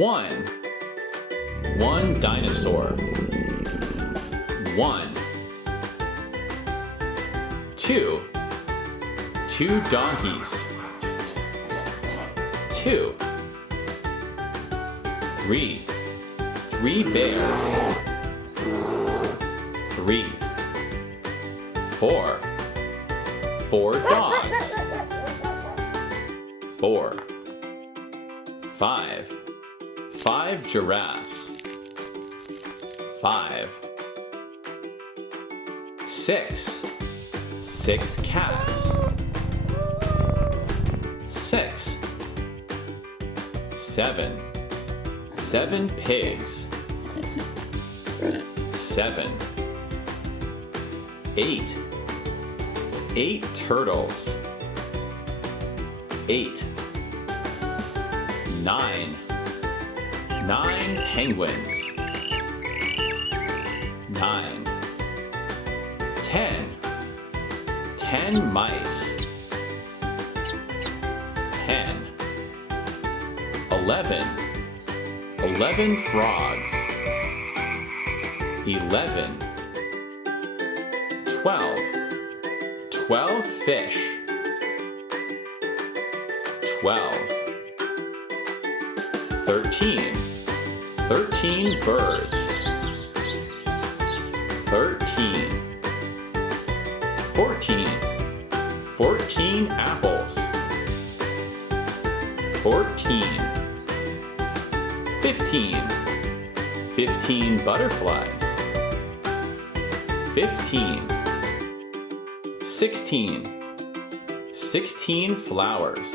One. One dinosaur. One. Two. Two donkeys. Two. Three. Three bears. Three. Four. Four dogs. Four. Five. Five giraffes. Five. Six. Six cats. Six. Seven. Seven pigs. Seven. Eight. Eight turtles. Eight. Nine. Nine penguins. Nine. 10. 10 mice. 10. 11. 11 frogs. 11. 12. 12 fish. 12. 13. 13 birds. 13. 14. 14 apples. 14. 15. 15 butterflies. 15. 16. 16 flowers.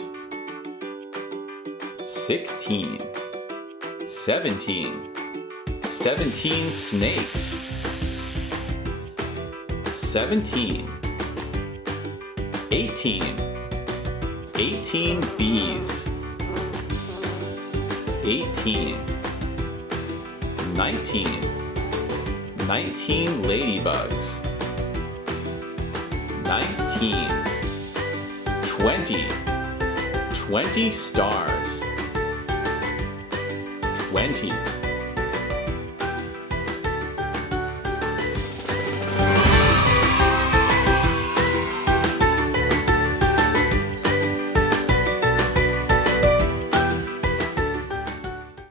16. 17. 17 snakes. 17. 18. 18 bees. 18. 19. 19 ladybugs. 19. 20. 20 stars. 20.